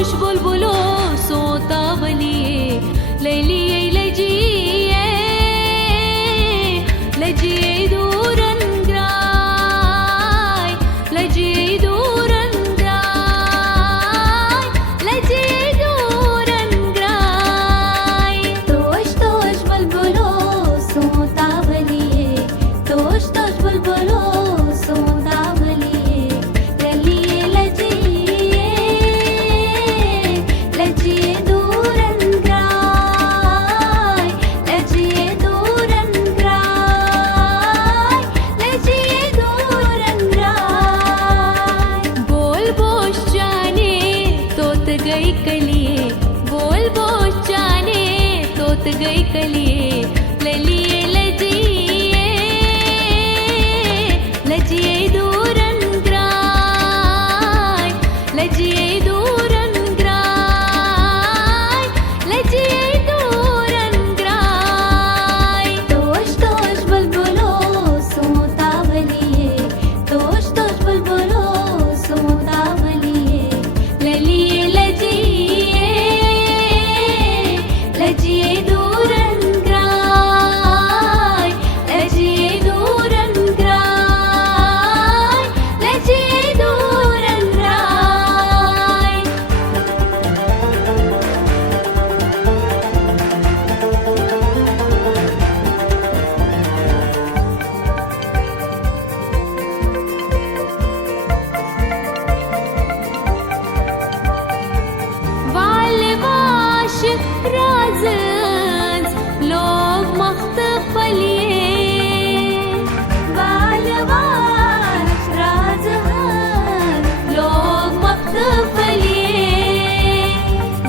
बोलबोश बुलबुलो सोतावलिए लैलिए लजिए लजिए दूरन ग्राय लजिए दूरन ग्राय लजिए दूरन ग्राय तोश तोश बुलबुलो सोतावलिए तोश तोश बुलबुलो सोतावलिए ललिए लजिए लजिए दूरन ग्राय लजिए दूरन ग्राय लजिए दूरन ग्राय बोलबोश जाने तोत गई कलिए बोलबोश जाने तोत गई कलिए ललिए लजिए लजिए दूरन ग्राय लजिए दूरन ग्राय लजिए दूरन ग्राय तोश तोश बुलबुलो सोतावलिए तोश तोश बुलबुलो सोतावलिए ललिए लजिए लजिए दूरन ग्राय लजिए दूरन ग्राय लजिए दूरन ग्राय वालवाश राजन्स लोग मख्तफलिए वालवाश राजहर लोग मख्तफलिए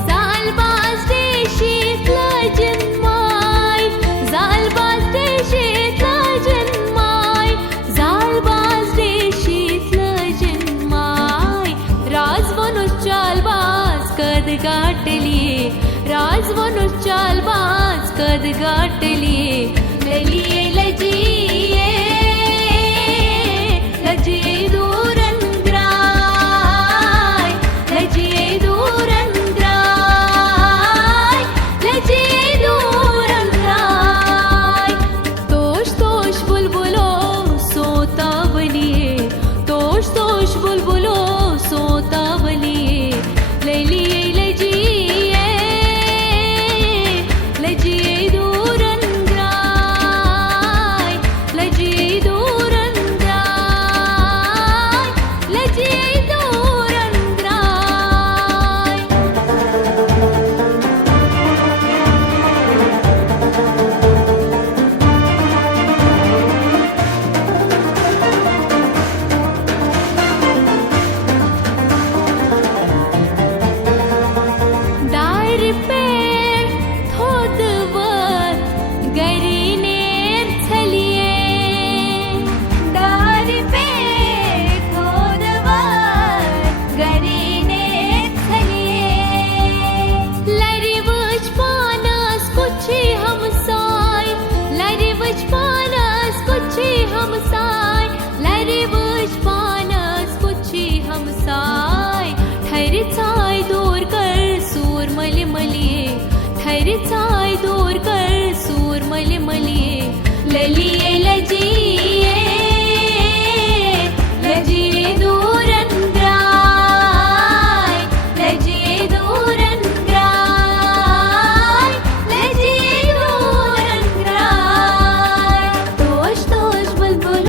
जालबाज देशीत लजन्माय जालबाज देशीत लजन्माय जालबाज देशीत लजन्माय राजवनुस चालबाज कद गाटलिए राजवनुस चालबाज कद गाटलिए ललिए लजिए